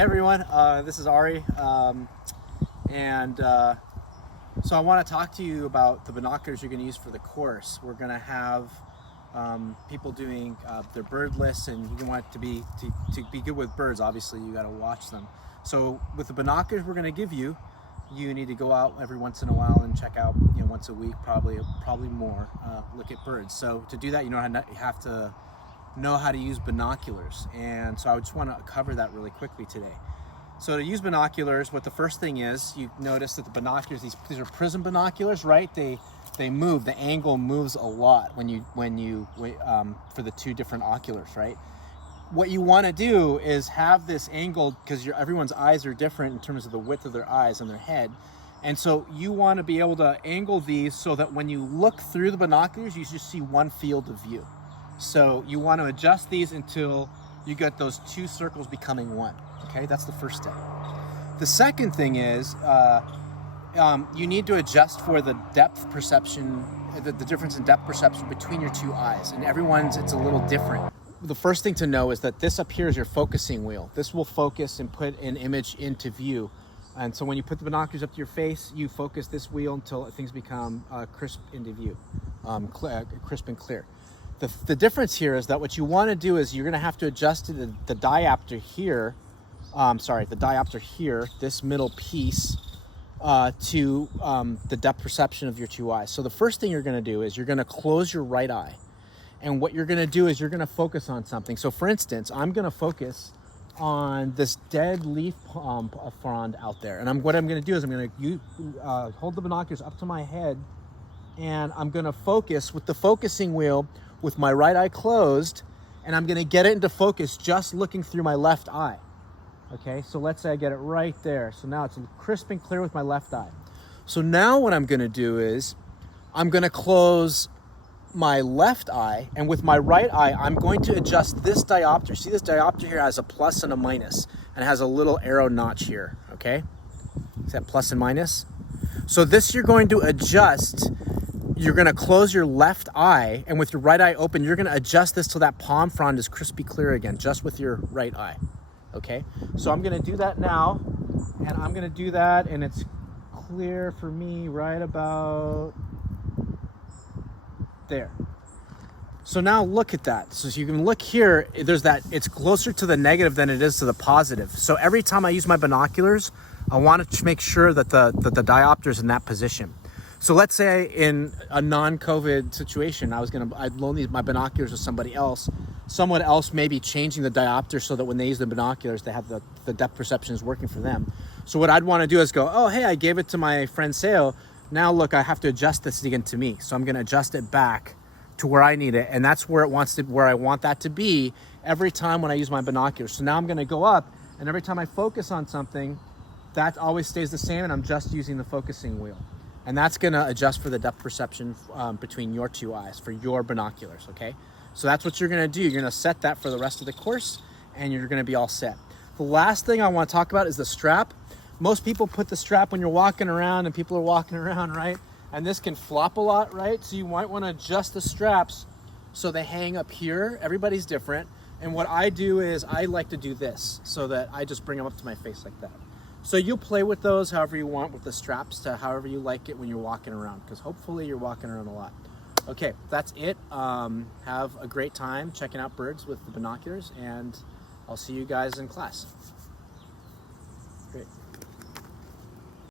everyone, this is Ari, so I want to talk to you about the binoculars you're going to use for the course. We're going to have people doing their bird lists, and you want to be good with birds. Obviously, you got to watch them. So with the binoculars we're going to give you, you need to go out every once in a while and check out, once a week, probably more, look at birds. So to do that, you have to know how to use binoculars, and so I just want to cover that really quickly today. So to use binoculars, what the first thing is, you notice that the binoculars, these are prism binoculars, right? They move. The angle moves a lot when you for the two different oculars, right? What you want to do is have this angle, because everyone's eyes are different in terms of the width of their eyes and their head, and so you want to be able to angle these so that when you look through the binoculars, you just see one field of view. So you want to adjust these until you get those two circles becoming one. Okay, that's the first step. The second thing is you need to adjust for the depth perception, the difference in depth perception between your two eyes, and it's a little different. The first thing to know is that this up here is your focusing wheel. This will focus and put an image into view. And so when you put the binoculars up to your face, you focus this wheel until things become crisp into view, crisp and clear. The difference here is that what you want to do is you're going to have to adjust to the diopter here, this middle piece, to the depth perception of your two eyes. So the first thing you're going to do is you're going to close your right eye. And what you're going to do is you're going to focus on something. So for instance, I'm going to focus on this dead leaf frond out there. And what I'm going to do is I'm going to hold the binoculars up to my head, and I'm going to focus with the focusing wheel with my right eye closed, and I'm going to get it into focus just looking through my left eye. Okay, so let's say I get it right there. So now it's crisp and clear with my left eye. So now what I'm going to do is I'm going to close my left eye, and with my right eye, I'm going to adjust this diopter. See, this diopter here has a plus and a minus, and it has a little arrow notch here, okay? Is that plus and minus? So this you're going to adjust. You're going to close your left eye, and with your right eye open, you're going to adjust this till that palm frond is crispy clear again, just with your right eye, okay? So I'm going to do that now, and I'm going to do that, and it's clear for me right about there. So now look at that. So you can look here, there's that, it's closer to the negative than it is to the positive. So every time I use my binoculars, I want to make sure that the diopter is in that position. So let's say in a non-COVID situation, I'd loan my binoculars to somebody else. Someone else may be changing the diopter so that when they use the binoculars, they have the depth perception is working for them. So what I'd want to do is go, oh, hey, I gave it to my friend Seo. Now look, I have to adjust this again to me. So I'm going to adjust it back to where I need it. And that's where where I want that to be every time when I use my binoculars. So now I'm going to go up, and every time I focus on something, that always stays the same, and I'm just using the focusing wheel. And that's going to adjust for the depth perception between your two eyes for your binoculars, okay? So that's what you're going to do. You're going to set that for the rest of the course, and you're going to be all set. The last thing I want to talk about is the strap. Most people put the strap when you're walking around, and people are walking around, right? And this can flop a lot, right? So you might want to adjust the straps so they hang up here. Everybody's different. And what I do is I like to do this so that I just bring them up to my face like that. So you'll play with those however you want with the straps to however you like it when you're walking around, because hopefully you're walking around a lot. Okay, that's it. Have a great time checking out birds with the binoculars, and I'll see you guys in class. Great.